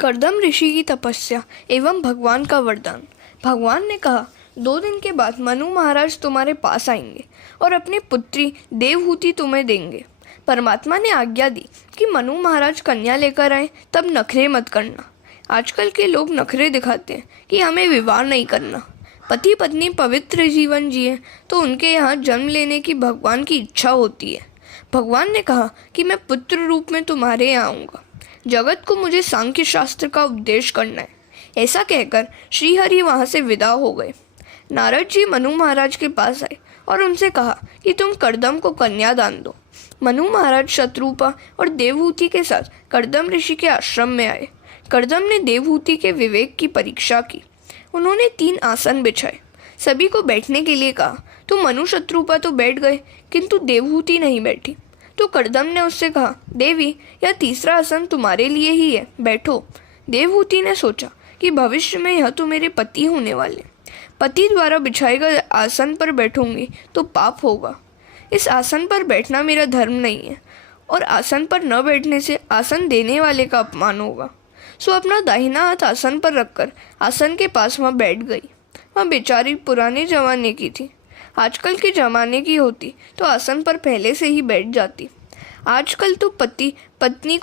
कर्दम ऋषि की तपस्या एवं भगवान का वरदान। भगवान ने कहा, 2 दिन के बाद मनु महाराज तुम्हारे पास आएंगे और अपनी पुत्री देवहूति तुम्हें देंगे। परमात्मा ने आज्ञा दी कि मनु महाराज कन्या लेकर आए, तब नखरे मत करना। आजकल के लोग नखरे दिखाते हैं कि हमें विवाह नहीं करना, पति पत्नी पवित्र जीवन जिए, तो उनके यहाँ जन्म लेने की भगवान की इच्छा होती है। भगवान ने कहा कि मैं पुत्र रूप में तुम्हारे यहाँ आऊँगा, जगत को मुझे सांख्य शास्त्र का उपदेश करना है। ऐसा कहकर श्रीहरि वहाँ से विदा हो गए। नारद जी मनु महाराज के पास आए और उनसे कहा कि तुम कर्दम को कन्या दान दो। मनु महाराज शत्रुपा और देवहूति के साथ कर्दम ऋषि के आश्रम में आए। कर्दम ने देवहूति के विवेक की परीक्षा की। उन्होंने 3 आसन बिछाए, सभी को बैठने के लिए कहा। तो मनु शत्रुपा तो बैठ गए, किंतु देवहूति नहीं बैठी। तो कर्दम ने उससे कहा, देवी, यह 3रा आसन तुम्हारे लिए ही है, बैठो। देवहूति ने सोचा कि भविष्य में यह तो मेरे पति होने वाले, पति द्वारा बिछाए गए आसन पर बैठूंगी तो पाप होगा। इस आसन पर बैठना मेरा धर्म नहीं है और आसन पर न बैठने से आसन देने वाले का अपमान होगा। सो अपना दाहिना हाथ आसन पर रखकर आसन के पास वहाँ बैठ गई। वह बेचारी पुराने जमाने की थी, आजकल के ज़माने की होती तो आसन पर पहले से ही बैठ जाती। आजकल तो पत्नी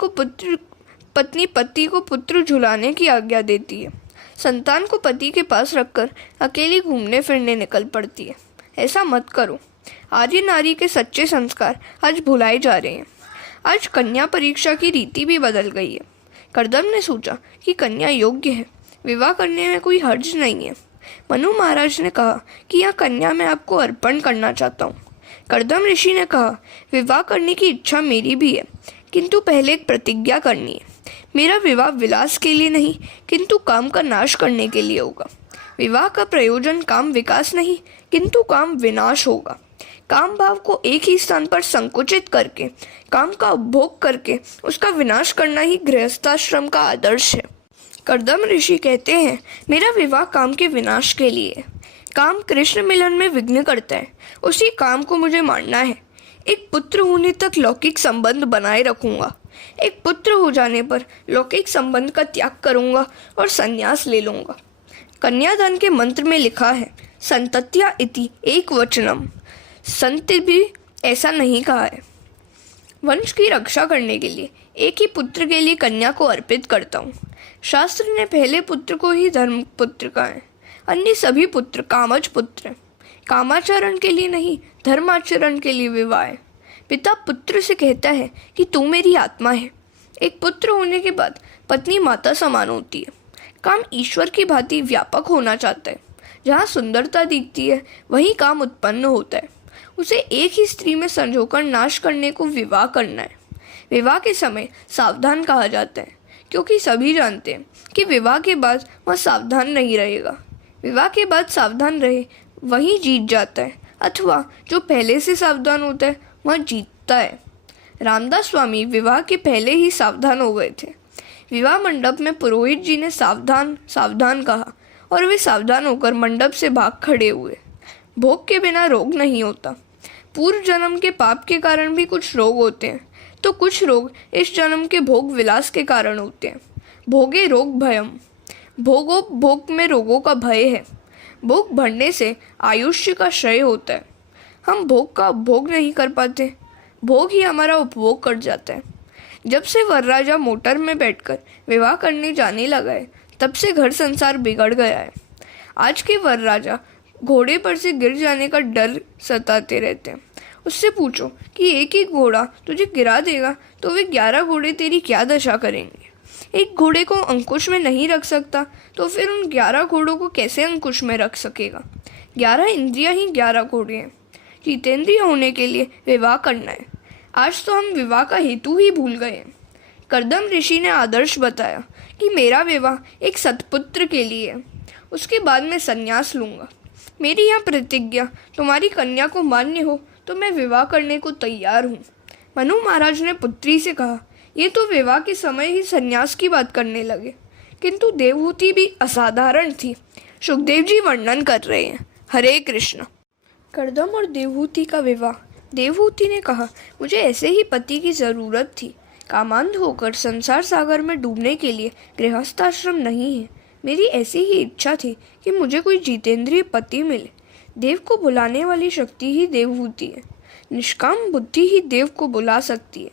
पति को पुत्र झुलाने की आज्ञा देती है, संतान को पति के पास रखकर अकेली घूमने फिरने निकल पड़ती है। ऐसा मत करो। आर्य नारी के सच्चे संस्कार आज भुलाए जा रहे हैं। आज कन्या परीक्षा की रीति भी बदल गई है। कर्दम ने सोचा कि कन्या योग्य है, विवाह करने में कोई हर्ज नहीं है। मनु महाराज ने कहा कि यह कन्या मैं आपको अर्पण करना चाहता हूँ। कर्दम ऋषि ने कहा, विवाह करने की इच्छा मेरी भी है, किंतु पहले एक प्रतिज्ञा करनी है। मेरा विवाह विलास के लिए नहीं, किंतु काम का नाश करने के लिए होगा। विवाह का प्रयोजन काम विकास नहीं, किंतु काम विनाश होगा। काम भाव को एक ही स्थान पर संकुचित करके, काम का उपभोग करके उसका विनाश करना ही गृहस्थाश्रम का आदर्श है। कर्दम ऋषि कहते हैं, मेरा विवाह काम के विनाश के लिए है। काम कृष्ण मिलन में विघ्न करता है, उसी काम को मुझे मारना है। एक पुत्र होने तक लौकिक संबंध बनाए रखूंगा, एक पुत्र हो जाने पर लौकिक संबंध का त्याग करूंगा और संन्यास ले लूंगा। कन्यादान के मंत्र में लिखा है, संतत्या इति एक वचनम। संत भी ऐसा नहीं कहा है। वंश की रक्षा करने के लिए एक ही पुत्र के लिए कन्या को अर्पित करता हूँ। शास्त्र ने पहले पुत्र को ही धर्म पुत्र कहा है, अन्य सभी पुत्र कामज पुत्र हैं। कामाचरण के लिए नहीं, धर्माचरण के लिए विवाह है। पिता पुत्र से कहता है कि तू मेरी आत्मा है। एक पुत्र होने के बाद पत्नी माता समान होती है। काम ईश्वर की भांति व्यापक होना चाहता है। जहाँ सुंदरता दिखती है वहीं काम उत्पन्न होता है। उसे एक ही स्त्री में संजोकर नाश करने को विवाह करना है। विवाह के समय सावधान कहा जाता है, क्योंकि सभी जानते हैं कि विवाह के बाद वह सावधान नहीं रहेगा। विवाह के बाद सावधान रहे वही जीत जाता है, अथवा जो पहले से सावधान होता है वह जीतता है। रामदास स्वामी विवाह के पहले ही सावधान हो गए थे। विवाह मंडप में पुरोहित जी ने सावधान सावधान कहा और वे सावधान होकर मंडप से भाग खड़े हुए। भोग के बिना रोग नहीं होता। पूर्व जन्म के पाप के कारण भी कुछ रोग होते हैं, तो कुछ रोग इस जन्म के भोग विलास के कारण होते हैं। भोगे रोग भयम, भोग में रोगों का भय है। भोग बढ़ने से आयुष्य का क्षय होता है। हम भोग का उपभोग नहीं कर पाते, भोग ही हमारा उपभोग कर जाता है। जब से वरराजा मोटर में बैठकर विवाह करने जाने लगा है, तब से घर संसार बिगड़ गया है। आज के वरराजा घोड़े पर से गिर जाने का डर सताते रहते हैं। उससे पूछो कि एक ही घोड़ा तुझे गिरा देगा तो वे 11 घोड़े तेरी क्या दशा करेंगे। एक घोड़े को अंकुश में नहीं रख सकता तो फिर उन 11 घोड़ों को कैसे अंकुश में रख सकेगा। 11 इंद्रियां ही 11 घोड़े हैं। जितेंद्रिय होने के लिए विवाह करना है। आज तो हम विवाह का हेतु ही भूल गए हैं। कर्दम ऋषि ने आदर्श बताया कि मेरा विवाह एक सत्पुत्र के लिए है, उसके बाद मैं संन्यास लूँगा। मेरी यह प्रतिज्ञा तुम्हारी कन्या को मान्य हो तो मैं विवाह करने को तैयार हूँ। मनु महाराज ने पुत्री से कहा, ये तो विवाह के समय ही संन्यास की बात करने लगे, किंतु देवहूति भी असाधारण थी। सुखदेव जी वर्णन कर रहे हैं। हरे कृष्ण। कर्दम और देवहूति का विवाह। देवहूति ने कहा, मुझे ऐसे ही पति की ज़रूरत थी। कामांध होकर संसार सागर में डूबने के लिए गृहस्थाश्रम नहीं है। मेरी ऐसी ही इच्छा थी कि मुझे कोई जितेंद्रिय पति मिले। देव को बुलाने वाली शक्ति ही देवहूति है। निष्काम बुद्धि ही देव को बुला सकती है।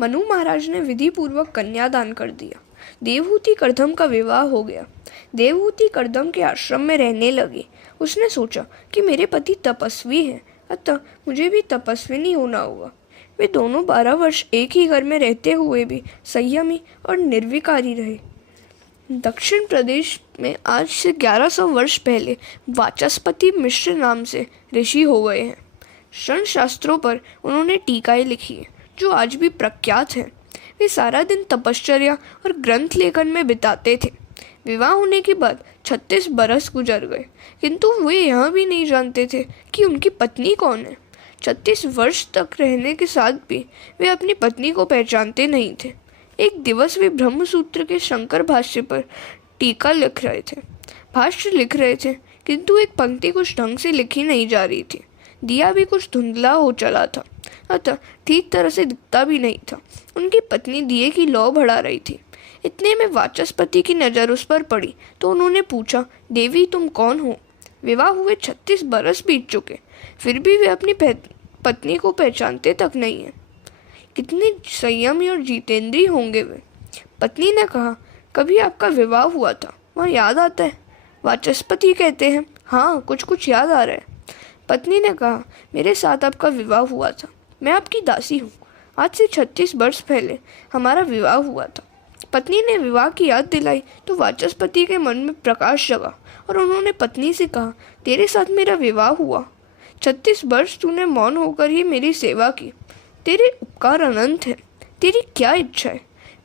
मनु महाराज ने विधि पूर्वक कन्यादान कर दिया। देवहूति कर्दम का विवाह हो गया। देवहूति कर्दम के आश्रम में रहने लगी। उसने सोचा कि मेरे पति तपस्वी हैं, अतः मुझे भी तपस्विनी होना होगा। वे दोनों 12 वर्ष एक ही घर में रहते हुए भी संयमी और निर्विकारी रहे। दक्षिण प्रदेश में आज से 1100 वर्ष पहले वाचस्पति मिश्र नाम से ऋषि हो गए हैं। शरण शास्त्रों पर उन्होंने टीकाएं लिखी हैं जो आज भी प्रख्यात हैं। वे सारा दिन तपश्चर्या और ग्रंथ लेखन में बिताते थे। विवाह होने के बाद 36 बरस गुजर गए, किंतु वे यह भी नहीं जानते थे कि उनकी पत्नी कौन है। 36 वर्ष तक रहने के साथ भी वे अपनी पत्नी को पहचानते नहीं थे। एक दिवस वे ब्रह्मसूत्र के शंकर भाष्य पर टीका लिख रहे थे। भाष्य लिख रहे थे, किंतु एक पंक्ति कुछ ढंग से लिखी नहीं जा रही थी। दिया भी कुछ धुंधला हो चला था, अतः ठीक तरह से दिखता भी नहीं था। उनकी पत्नी दिए की लौ बढ़ा रही थी। इतने में वाचस्पति की नज़र उस पर पड़ी तो उन्होंने पूछा, देवी तुम कौन हो? विवाह हुए 36 बरस बीत चुके, फिर भी वे अपनी पत्नी को पहचानते तक नहीं है। कितने संयमी और जितेंद्रिय होंगे वे। पत्नी ने कहा, कभी आपका विवाह हुआ था, वहाँ याद आता है? वाचस्पति कहते हैं, हाँ कुछ कुछ याद आ रहा है। पत्नी ने कहा, मेरे साथ आपका विवाह हुआ था, मैं आपकी दासी हूँ। आज से 36 वर्ष पहले हमारा विवाह हुआ था। पत्नी ने विवाह की याद दिलाई तो वाचस्पति के मन में प्रकाश जगा और उन्होंने पत्नी से कहा, तेरे साथ मेरा विवाह हुआ। 36 वर्ष तूने मौन होकर ही मेरी सेवा की। तेरे उपकार अनंत है। तेरी क्या इच्छा है?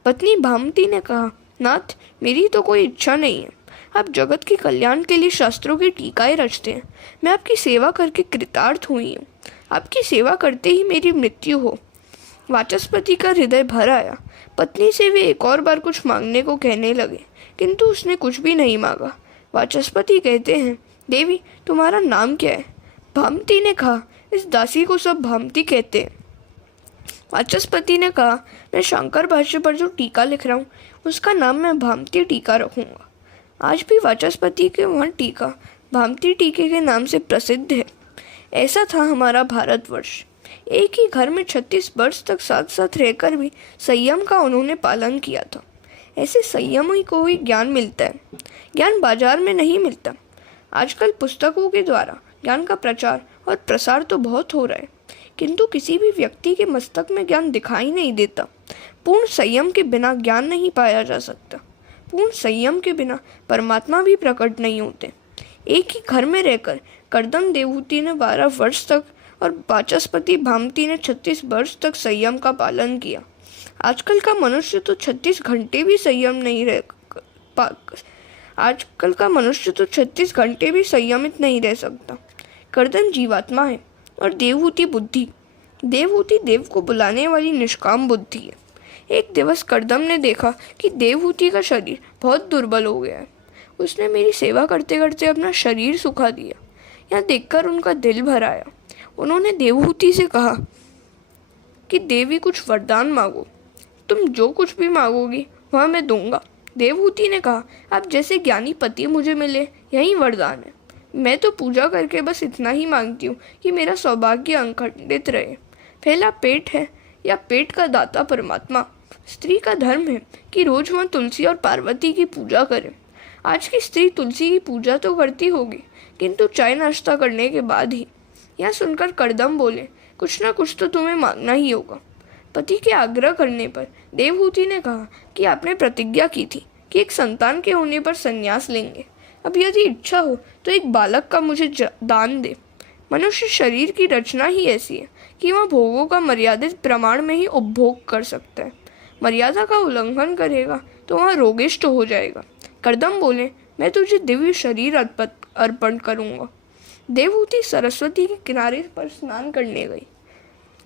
पत्नी भामती ने कहा, नाथ मेरी तो कोई इच्छा नहीं है। आप जगत के कल्याण के लिए शास्त्रों की टीकाएं रचते हैं। मैं आपकी सेवा करके कृतार्थ हुई हूँ। आपकी सेवा करते ही मेरी मृत्यु हो। वाचस्पति का हृदय भर आया। पत्नी से वे एक और बार कुछ मांगने को कहने लगे, किंतु उसने कुछ भी नहीं मांगा। वाचस्पति कहते हैं, देवी तुम्हारा नाम क्या है? भामती ने कहा, इस दासी को सब भामती कहते हैं। वाचस्पति ने कहा, मैं शंकर भाष्य पर जो टीका लिख रहा हूँ उसका नाम मैं भामती टीका रखूँगा। आज भी वाचस्पति के वहाँ टीका भामती टीके के नाम से प्रसिद्ध है। ऐसा था हमारा भारतवर्ष। एक ही घर में 36 वर्ष तक साथ साथ रहकर भी संयम का उन्होंने पालन किया था। ऐसे संयम ही को ही ज्ञान मिलता है। ज्ञान बाजार में नहीं मिलता। आजकल पुस्तकों के द्वारा ज्ञान का प्रचार और प्रसार तो बहुत हो रहा है, किंतु किसी भी व्यक्ति के मस्तक में ज्ञान दिखाई नहीं देता। पूर्ण संयम के बिना ज्ञान नहीं पाया जा सकता। पूर्ण संयम के बिना परमात्मा भी प्रकट नहीं होते। एक ही घर में रहकर कर्दम देवहूति ने 12 वर्ष तक और वाचस्पति भामती ने 36 वर्ष तक संयम का पालन किया। आजकल का मनुष्य तो 36 घंटे भी संयमित नहीं रह सकता। कर्दम जीवात्मा है और देवहूति बुद्धि। देवहूति देव को बुलाने वाली निष्काम बुद्धि है। एक दिवस कर्दम ने देखा कि देवहूति का शरीर बहुत दुर्बल हो गया है। उसने मेरी सेवा करते करते अपना शरीर सुखा दिया। यह देखकर उनका दिल भर आया। उन्होंने देवहूति से कहा कि देवी कुछ वरदान मांगो, तुम जो कुछ भी मांगोगी वह मैं दूंगा। देवहूति ने कहा, आप जैसे ज्ञानी पति मुझे मिले यही वरदान है। मैं तो पूजा करके बस इतना ही मांगती हूँ कि मेरा सौभाग्य अखंडित रहे। पहला पेट है या पेट का दाता परमात्मा। स्त्री का धर्म है कि रोज वह तुलसी और पार्वती की पूजा करे। आज की स्त्री तुलसी की पूजा तो करती होगी, किंतु चाय नाश्ता करने के बाद ही। यह सुनकर कर्दम बोले, कुछ ना कुछ तो तुम्हें मांगना ही होगा। पति के आग्रह करने पर देवहूति ने कहा कि आपने प्रतिज्ञा की थी कि एक संतान के होने पर संन्यास लेंगे। अब यदि इच्छा हो तो एक बालक का मुझे दान दे। मनुष्य शरीर की रचना ही ऐसी है कि वह भोगों का मर्यादित प्रमाण में ही उपभोग कर सकता है। मर्यादा का उल्लंघन करेगा तो वह रोगिष्ट हो जाएगा। कर्दम बोले, मैं तुझे दिव्य शरीर अर्पण करूंगा। देवहूति सरस्वती के किनारे पर स्नान करने गई।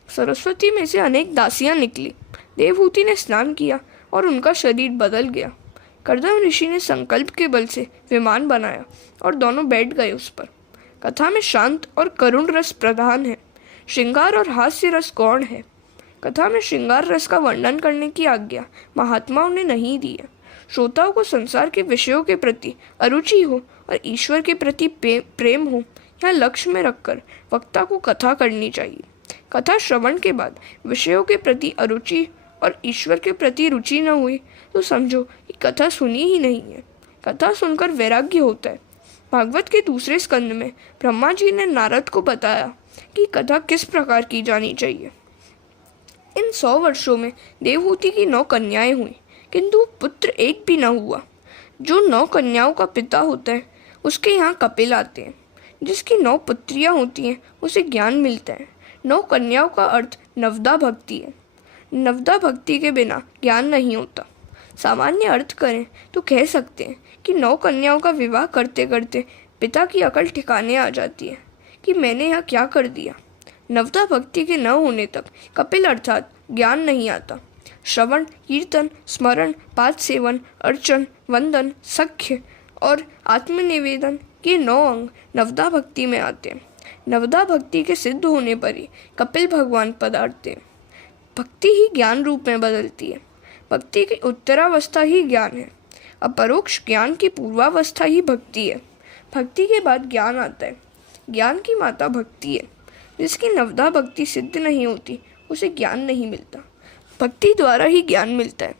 सरस्वती में से अनेक दासियां निकली। देवहूति ने स्नान किया और उनका शरीर बदल गया। कर्दम ऋषि ने संकल्प के बल से विमान बनाया और दोनों बैठ गए उस पर। कथा में शांत और करुण रस प्रधान है। श्रृंगार और हास्य रस गौण है। कथा में श्रृंगार रस का वर्णन करने की आज्ञा महात्माओं ने नहीं दी है। श्रोताओं को संसार के विषयों के प्रति अरुचि हो और ईश्वर के प्रति प्रेम हो, यह लक्ष्य में रखकर वक्ता को कथा करनी चाहिए। कथा श्रवण के बाद विषयों के प्रति अरुचि और ईश्वर के प्रति रुचि न हुई तो समझो कि कथा सुनी ही नहीं है। कथा सुनकर वैराग्य होता है। भागवत के दूसरे स्कंद में ब्रह्मा जी ने नारद को बताया कि कथा किस प्रकार की जानी चाहिए। इन 100 वर्षों में देवहूति की 9 कन्याएं हुई, किंतु पुत्र एक भी न हुआ। जो 9 कन्याओं का पिता होता है उसके यहाँ कपिल आते हैं। जिसकी 9 पुत्रियां होती हैं उसे ज्ञान मिलता है। 9 कन्याओं का अर्थ नवदा भक्ति है। नवदा भक्ति के बिना ज्ञान नहीं होता। सामान्य अर्थ करें तो कह सकते हैं कि 9 कन्याओं का विवाह करते करते पिता की अकल ठिकाने आ जाती है कि मैंने यहाँ क्या कर दिया। नवदा भक्ति के न होने तक कपिल अर्थात ज्ञान नहीं आता। श्रवण, कीर्तन, स्मरण, पाद सेवन, अर्चन, वंदन, सख्य और आत्मनिवेदन ये 9 अंग नवदा भक्ति में आते हैं। नवदा भक्ति के सिद्ध होने पर ही कपिल भगवान पधारते हैं। भक्ति ही ज्ञान रूप में बदलती है। भक्ति की उत्तरावस्था ही ज्ञान है। अपरोक्ष ज्ञान की पूर्वावस्था ही भक्ति है। भक्ति के बाद ज्ञान आता है। ज्ञान की माता भक्ति है। जिसकी नवदा भक्ति सिद्ध नहीं होती उसे ज्ञान नहीं मिलता। भक्ति द्वारा ही ज्ञान मिलता है।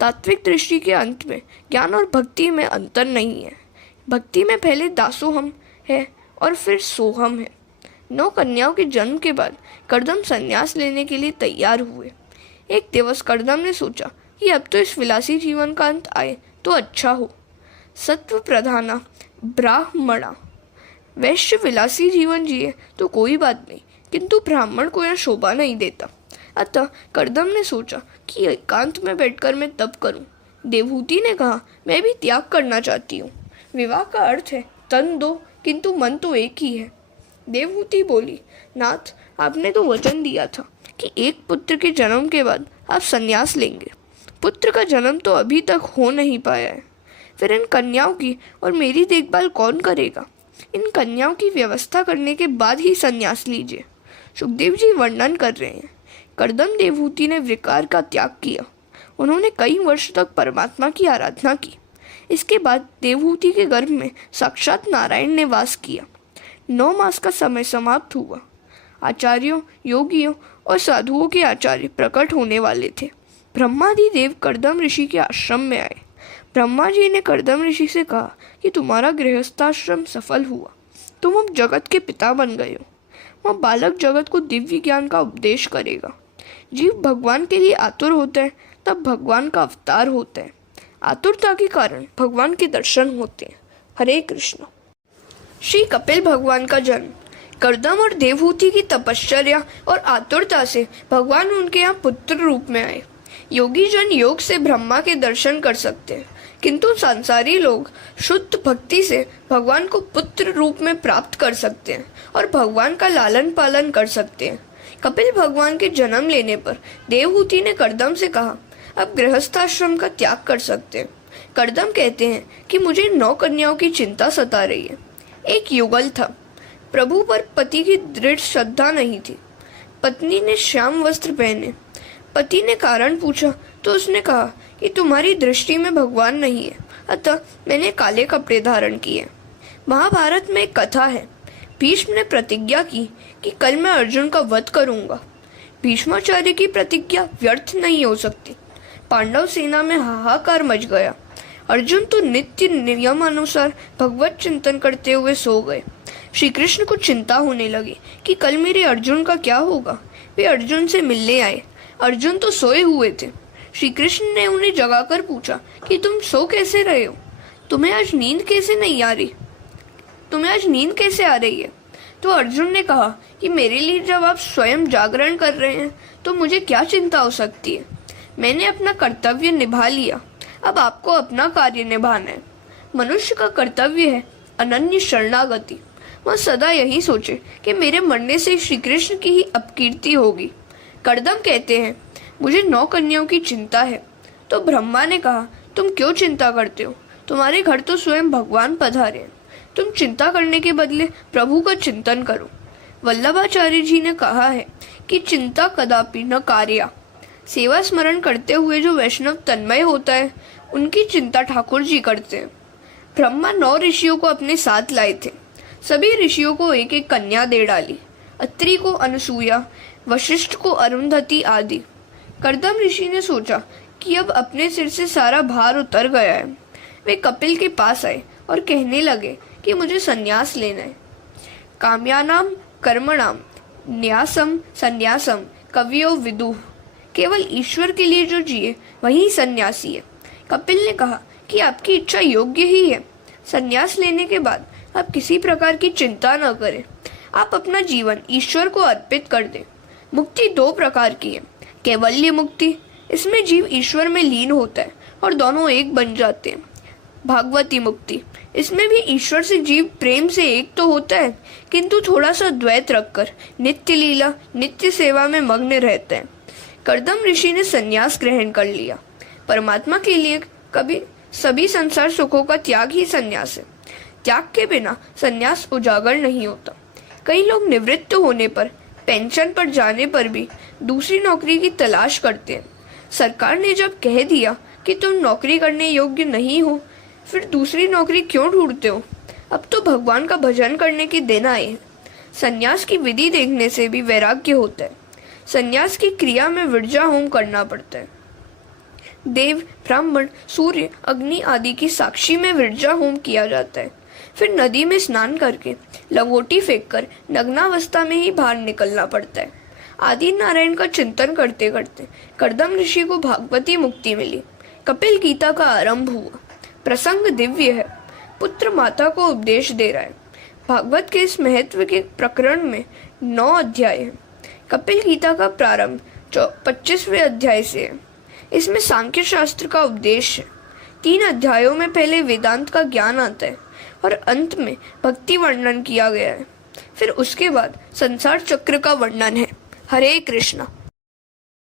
तात्विक दृष्टि के अंत में ज्ञान और भक्ति में अंतर नहीं है। भक्ति में पहले दासोहम है और फिर सोहम है। 9 कन्याओं के जन्म के बाद कर्दम संन्यास लेने के लिए तैयार हुए। एक दिवस कर्दम ने सोचा कि अब तो इस विलासी जीवन का अंत आए तो अच्छा हो। सत्व प्रधाना ब्राह्मणा, वैश्य विलासी जीवन जिए तो कोई बात नहीं, किंतु ब्राह्मण को यह शोभा नहीं देता। अतः कर्दम ने सोचा कि एकांत में बैठकर मैं तप करूं। देवहूति ने कहा, मैं भी त्याग करना चाहती हूँ। विवाह का अर्थ है तन दो, किंतु मन तो एक ही है। देवहूति बोली, नाथ, आपने तो वचन दिया था कि एक पुत्र के जन्म के बाद आप संन्यास लेंगे। पुत्र का जन्म तो अभी तक हो नहीं पाया है। फिर इन कन्याओं की और मेरी देखभाल कौन करेगा? इन कन्याओं की व्यवस्था करने के बाद ही संन्यास लीजिए। सुखदेव जी वर्णन कर रहे हैं। कर्दम देवहूति ने विकार का त्याग किया। उन्होंने कई वर्ष तक परमात्मा की आराधना की। इसके बाद देवहूति के गर्भ में साक्षात नारायण ने वास किया। 9 मास का समय समाप्त हुआ। आचार्यों, योगियों और साधुओं के आचार्य प्रकट होने वाले थे। ब्रह्मादि देव कर्दम ऋषि के आश्रम में आए। ब्रह्मा जी ने कर्दम ऋषि से कहा कि तुम्हारा गृहस्थाश्रम सफल हुआ। तुम अब जगत के पिता बन गए हो। वह बालक जगत को दिव्य ज्ञान का उपदेश करेगा। जीव भगवान के लिए आतुर होता है तब भगवान का अवतार होता है। आतुरता के कारण भगवान के दर्शन होते हैं। हरे कृष्ण। श्री कपिल भगवान का जन्म। कर्दम और देवहूति की तपश्चर्या और आतुरता से भगवान उनके यहाँ पुत्र रूप में आए। योगी जन योग से ब्रह्मा के दर्शन कर सकते हैं, किंतु संसारी लोग शुद्ध भक्ति से भगवान को पुत्र रूप में प्राप्त कर सकते हैं और भगवान का लालन पालन कर सकते हैं। कपिल भगवान के जन्म लेने पर देवहूति ने कर्दम से कहा, अब गृहस्थाश्रम का त्याग कर सकते हैं। कर्दम कहते हैं कि मुझे 9 कन्याओं की चिंता सता रही है। एक युगल था। प्रभु पर पति की दृढ़ श्रद्धा नहीं थी। पत्नी ने श्याम वस्त्र पहने। पति ने कारण पूछा तो उसने कहा कि तुम्हारी दृष्टि में भगवान नहीं है, अतः मैंने काले कपड़े धारण किए। महाभारत में एक कथा है। भीष्म ने प्रतिज्ञा की कि कल मैं अर्जुन का वध करूंगा। भीष्माचार्य की प्रतिज्ञा व्यर्थ नहीं हो सकती। पांडव सेना में हाहाकार मच गया। अर्जुन तो नित्य नियम अनुसार भगवत चिंतन करते हुए सो गए। श्री कृष्ण को चिंता होने लगी कि कल मेरे अर्जुन का क्या होगा। वे अर्जुन से मिलने आए। अर्जुन तो सोए हुए थे। श्री कृष्ण ने उन्हें जगाकर पूछा कि तुम सो कैसे रहे हो? तुम्हें आज नींद कैसे आ रही है? तो अर्जुन ने कहा कि मेरे लिए जब आप स्वयं जागरण कर रहे हैं तो मुझे क्या चिंता हो सकती है। मैंने अपना कर्तव्य निभा लिया, अब आपको अपना कार्य निभाना है। मनुष्य का कर्तव्य है अनन्य शरणागति। वह सदा यही सोचे कि मेरे मरने से श्री कृष्ण की ही अपकीर्ति होगी। कर्दम कहते हैं, मुझे 9 कन्याओं की चिंता है। तो ब्रह्मा ने कहा, तुम क्यों चिंता करते हो? तुम्हारे घर तो स्वयं भगवान पधारे हैं। तुम चिंता करने के बदले प्रभु का चिंतन करो। वल्लभाचार्य जी ने कहा है कि चिंता कदापि न कार्या। सेवा स्मरण करते हुए जो वैष्णव तन्मय होता है, उनकी चिंता ठाकुर जी करते हैं। ब्रह्मा 9 ऋषियों को अपने साथ लाए थे। सभी ऋषियों को एक एक कन्या दे डाली। अत्रि को अनसुया, वशिष्ठ को अरुंधति आदि। कर्दम ऋषि ने सोचा कि अब अपने सिर से सारा भार उतर गया है। वे कपिल के पास आए और कहने लगे कि मुझे संन्यास लेना है। काम्यानाम कर्मणाम न्यासम संन्यासम कवियो विदुः। केवल ईश्वर के लिए जो जिए वही सन्यासी है। कपिल ने कहा कि आपकी इच्छा योग्य ही है। संन्यास लेने के बाद आप किसी प्रकार की चिंता न करें। आप अपना जीवन ईश्वर को अर्पित कर दें। मुक्ति 2 प्रकार की है। कैवल्य मुक्ति, इसमें जीव ईश्वर में लीन होता है और दोनों एक बन जाते हैं। भागवती मुक्ति, इसमें भी ईश्वर से जीव प्रेम से एक तो होता है, किंतु थोड़ा सा द्वैत रखकर नित्य लीला, नित्य सेवा में मग्न रहता है। कर्दम ऋषि ने संन्यास ग्रहण कर लिया। परमात्मा के लिए कभी सभी संसार सुखों का त्याग ही संन्यास है। त्याग के बिना संन्यास उजागर नहीं होता। कई लोग निवृत्त होने पर, पेंशन पर जाने पर भी दूसरी नौकरी की तलाश करते हैं। सरकार ने जब कह दिया कि तुम नौकरी करने योग्य नहीं हो, फिर दूसरी नौकरी क्यों ढूंढते हो? अब तो भगवान का भजन करने के दिन आए हैं। संन्यास की विधि देखने से भी वैराग्य होता है। संन्यास की क्रिया में विरजा होम करना पड़ता है। देव, ब्राह्मण, सूर्य, अग्नि आदि की साक्षी में विरजा होम किया जाता है। फिर नदी में स्नान करके लंगोटी फेंककर नग्नावस्था में ही बाहर निकलना पड़ता है। आदि नारायण का चिंतन करते करते कर्दम ऋषि को भागवती मुक्ति मिली। कपिल गीता का आरंभ हुआ। प्रसंग दिव्य है। पुत्र माता को उपदेश दे रहा है। भागवत के इस महत्व के प्रकरण में 9 अध्याय हैं। कपिल गीता का प्रारंभ 25वें अध्याय से है। इसमें सांख्य शास्त्र का उपदेश है। 3 अध्यायों में पहले वेदांत का ज्ञान आता है और अंत में भक्ति वर्णन किया गया है। फिर उसके बाद संसार चक्र का वर्णन है। हरे कृष्णा।